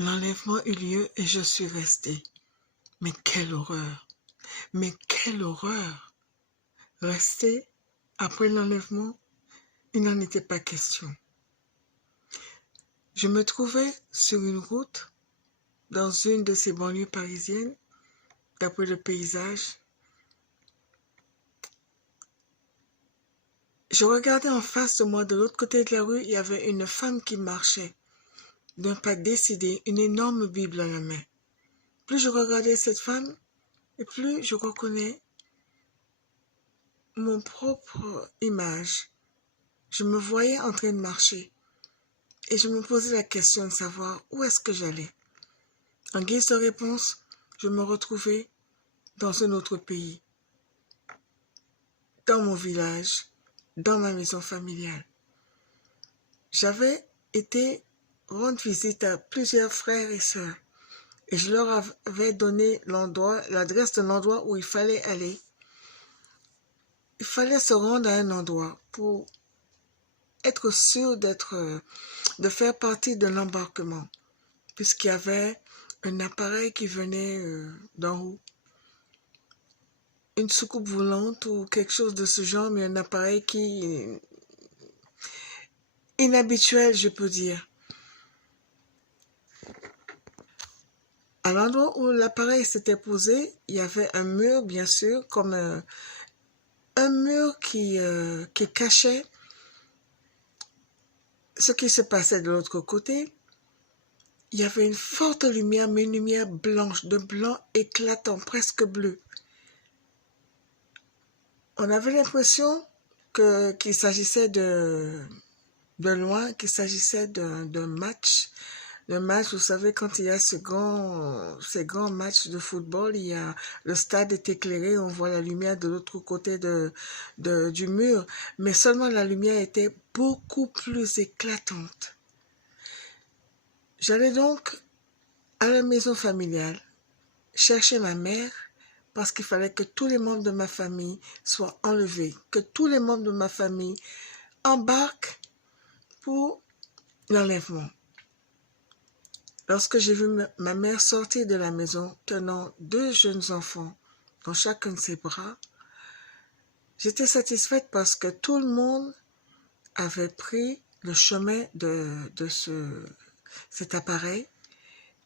L'enlèvement eut lieu et je suis restée. Mais quelle horreur! Mais quelle horreur! Rester après l'enlèvement, il n'en était pas question. Je me trouvais sur une route dans une de ces banlieues parisiennes, d'après le paysage. Je regardais en face de moi, de l'autre côté de la rue, il y avait une femme qui marchait, d'un pas décidé, une énorme Bible à la main. Plus je regardais cette femme, et plus je reconnais mon propre image. Je me voyais en train de marcher, et je me posais la question de savoir où est-ce que j'allais. En guise de réponse, je me retrouvais dans un autre pays, dans mon village, dans ma maison familiale. J'avais été rendre visite à plusieurs frères et sœurs et je leur avais donné l'adresse de l'endroit où il fallait aller. Il fallait se rendre à un endroit pour être sûr de faire partie de l'embarquement, puisqu'il y avait un appareil qui venait d'en haut. Une soucoupe volante ou quelque chose de ce genre, mais un appareil inhabituel, je peux dire. À l'endroit où l'appareil s'était posé, il y avait un mur, bien sûr, comme un mur qui cachait ce qui se passait de l'autre côté. Il y avait une forte lumière, mais une lumière blanche, de blanc éclatant, presque bleu. On avait l'impression qu'il s'agissait de loin, qu'il s'agissait d'un match. Le match, vous savez, quand il y a ces grands matchs de football, le stade est éclairé, on voit la lumière de l'autre côté du mur, mais seulement la lumière était beaucoup plus éclatante. J'allais donc à la maison familiale chercher ma mère parce qu'il fallait que tous les membres de ma famille soient enlevés, que tous les membres de ma famille embarquent pour l'enlèvement. Lorsque j'ai vu ma mère sortir de la maison tenant 2 jeunes enfants dans chacun de ses bras, j'étais satisfaite parce que tout le monde avait pris le chemin de cet appareil.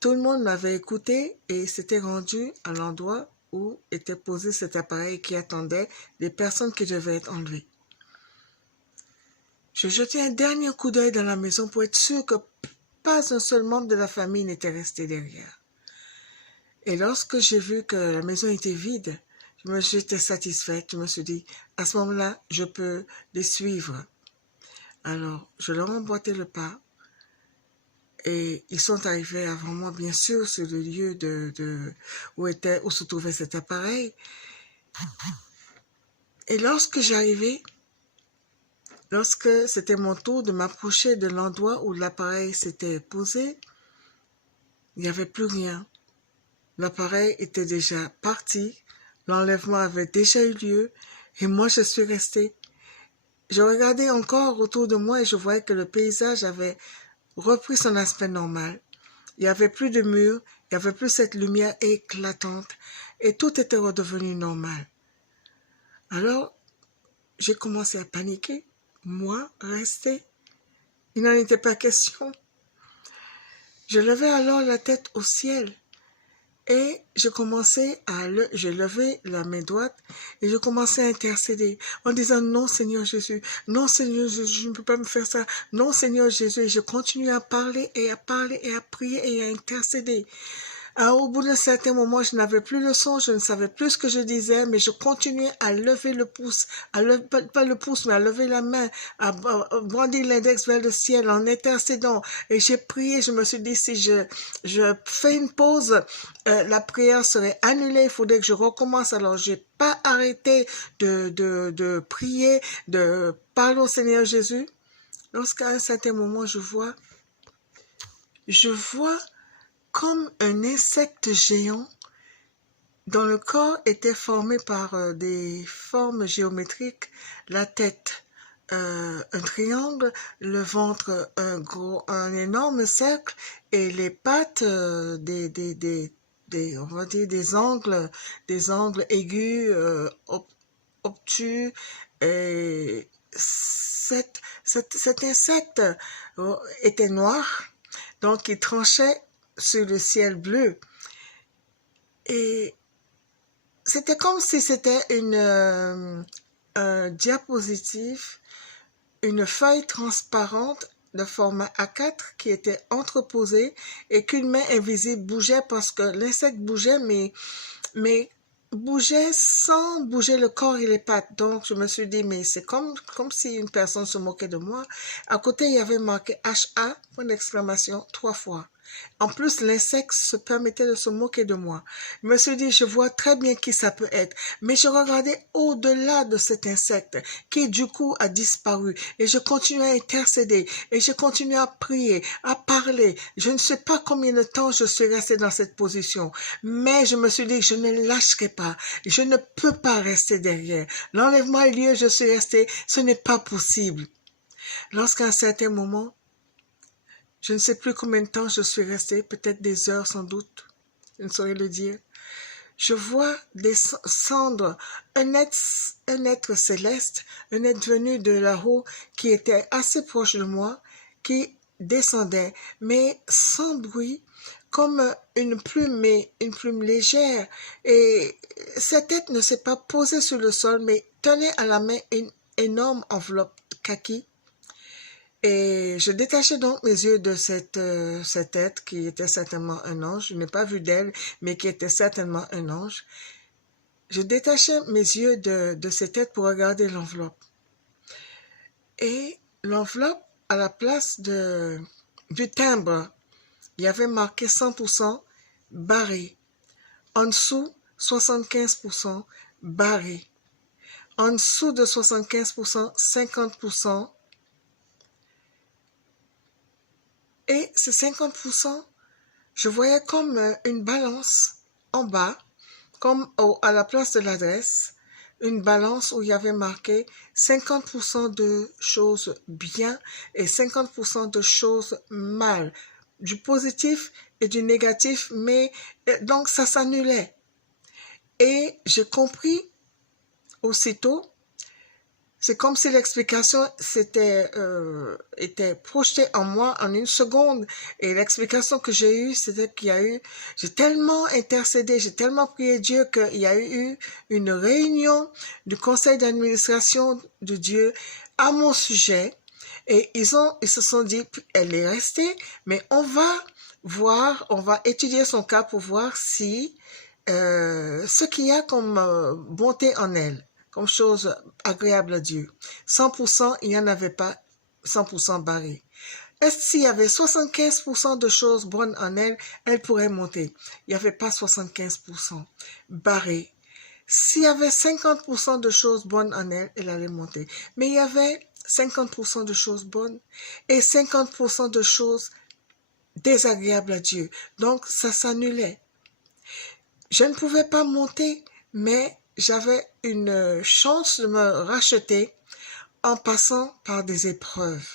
Tout le monde m'avait écouté et s'était rendu à l'endroit où était posé cet appareil qui attendait les personnes qui devaient être enlevées. Je jetai un dernier coup d'œil dans la maison pour être sûr que pas un seul membre de la famille n'était resté derrière. Et lorsque j'ai vu que la maison était vide, j'étais satisfaite. Je me suis dit, à ce moment-là, je peux les suivre. Alors, je leur ai emboîté le pas. Et ils sont arrivés avant moi, bien sûr, sur le lieu où se trouvait cet appareil. Et lorsque c'était mon tour de m'approcher de l'endroit où l'appareil s'était posé, il n'y avait plus rien. L'appareil était déjà parti, l'enlèvement avait déjà eu lieu, et moi je suis restée. Je regardais encore autour de moi et je voyais que le paysage avait repris son aspect normal. Il n'y avait plus de murs, il n'y avait plus cette lumière éclatante, et tout était redevenu normal. Alors, j'ai commencé à paniquer. Moi, rester. Il n'en était pas question. Je levais alors la tête au ciel et je levais la main droite et je commençais à intercéder en disant non Seigneur Jésus, non Seigneur Jésus, je ne peux pas me faire ça, non Seigneur Jésus, et je continuais à parler et à prier et à intercéder. Alors, au bout d'un certain moment, je n'avais plus le son, je ne savais plus ce que je disais, mais je continuais à lever le pouce, pas le pouce, mais à lever la main, à brandir l'index vers le ciel en intercédant. Et j'ai prié, je me suis dit, si je fais une pause, la prière serait annulée, il faudrait que je recommence. Alors, j'ai pas arrêté de prier, de parler au Seigneur Jésus. Lorsqu'à un certain moment, je vois comme un insecte géant dont le corps était formé par des formes géométriques, la tête, un triangle, le ventre un énorme cercle et les pattes on va dire des angles aigus, obtus. Et cet insecte était noir, donc il tranchait sur le ciel bleu. Et c'était comme si c'était un diapositive, une feuille transparente de format A4 qui était entreposée et qu'une main invisible bougeait parce que l'insecte bougeait, mais bougeait sans bouger le corps et les pattes. Donc, je me suis dit, mais c'est comme si une personne se moquait de moi. À côté, il y avait marqué HA, point d'exclamation, 3 fois. En plus, l'insecte se permettait de se moquer de moi. Je me suis dit, je vois très bien qui ça peut être. Mais je regardais au-delà de cet insecte qui, du coup, a disparu. Et je continuais à intercéder. Et je continuais à prier, à parler. Je ne sais pas combien de temps je suis restée dans cette position. Mais je me suis dit, je ne lâcherai pas. Je ne peux pas rester derrière. L'enlèvement a eu lieu, je suis restée. Ce n'est pas possible. Lorsqu'à un certain moment, je ne sais plus combien de temps je suis restée, peut-être des heures sans doute, je ne saurais le dire. Je vois descendre un être céleste, un être venu de là-haut qui était assez proche de moi, qui descendait, mais sans bruit, comme mais une plume légère. Et cette tête ne s'est pas posée sur le sol, mais tenait à la main une énorme enveloppe kaki. Et je détachais donc mes yeux de cette être qui était certainement un ange. Je n'ai pas vu d'elle, mais qui était certainement un ange. Je détachais mes yeux de cette tête pour regarder l'enveloppe. Et l'enveloppe, à la place du timbre, il y avait marqué 100% barré. En dessous, 75% barré. En dessous de 75%, 50%. Et ces 50%, je voyais comme une balance en bas, comme à la place de l'adresse, une balance où il y avait marqué 50% de choses bien et 50% de choses mal, du positif et du négatif, mais donc ça s'annulait. Et j'ai compris aussitôt. C'est comme si l'explication était projetée en moi en une seconde. Et l'explication que j'ai eue, c'était j'ai tellement intercédé, j'ai tellement prié Dieu qu'il y a eu une réunion du conseil d'administration de Dieu à mon sujet. Et ils se sont dit, elle est restée, mais on va étudier son cas pour voir si ce qu'il y a comme bonté en elle, comme chose agréable à Dieu. 100%, il n'y en avait pas 100% barré. Est-ce s'il y avait 75% de choses bonnes en elle, elle pourrait monter. Il n'y avait pas 75% barré. S'il y avait 50% de choses bonnes en elle, elle allait monter. Mais il y avait 50% de choses bonnes et 50% de choses désagréables à Dieu. Donc, ça s'annulait. Je ne pouvais pas monter, mais j'avais une chance de me racheter en passant par des épreuves.